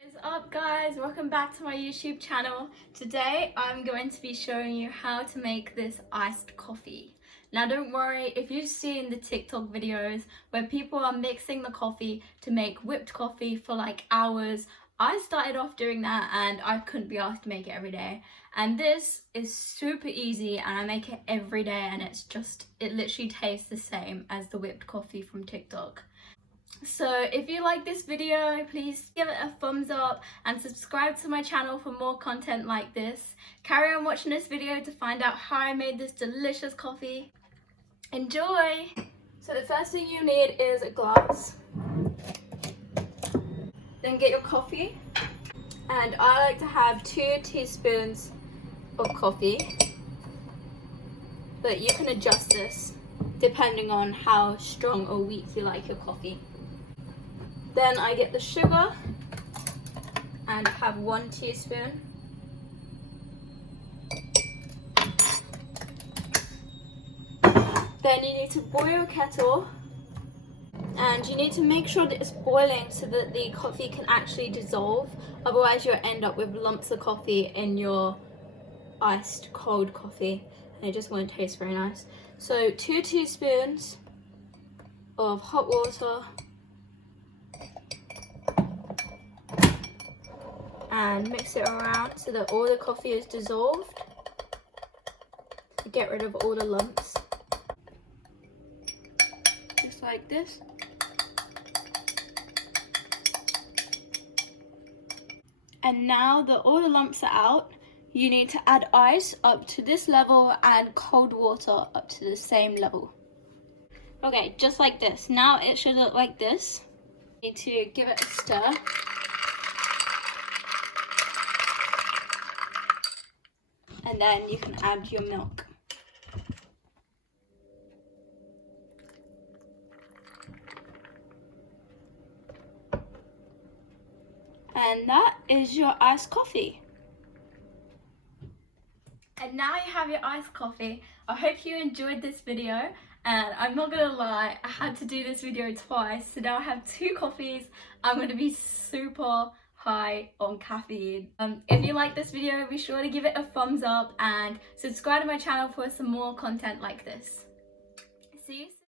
What is up, guys? Welcome back to my YouTube channel. Today I'm going to be showing you how to make this iced coffee. Now don't worry if you've seen the TikTok videos where people are mixing the coffee to make whipped coffee for like hours. I started off doing that and I couldn't be asked to make it every day. And this is super easy and I make it every day and it literally tastes the same as the whipped coffee from TikTok. So if you like this video, please give it a thumbs up and subscribe to my channel for more content like this. Carry on watching this video to find out how I made this delicious coffee. Enjoy! So the first thing you need is a glass. Then get your coffee. And I like to have 2 teaspoons of coffee. But you can adjust this depending on how strong or weak you like your coffee. Then I get the sugar and have 1 teaspoon. Then you need to boil your kettle and you need to make sure that it's boiling so that the coffee can actually dissolve. Otherwise you'll end up with lumps of coffee in your iced cold coffee and it just won't taste very nice. So 2 teaspoons of hot water and mix it around so that all the coffee is dissolved. Get rid of all the lumps. Just like this. And now that all the lumps are out, you need to add ice up to this level and cold water up to the same level. Okay, just like this. Now it should look like this. You need to give it a stir. And then you can add your milk. And that is your iced coffee. And now you have your iced coffee. I hope you enjoyed this video. And I'm not gonna lie, I had to do this video twice. So now I have 2 coffees. I'm gonna be super high on caffeine. If you like this video, be sure to give it a thumbs up and subscribe to my channel for some more content like this. See you soon.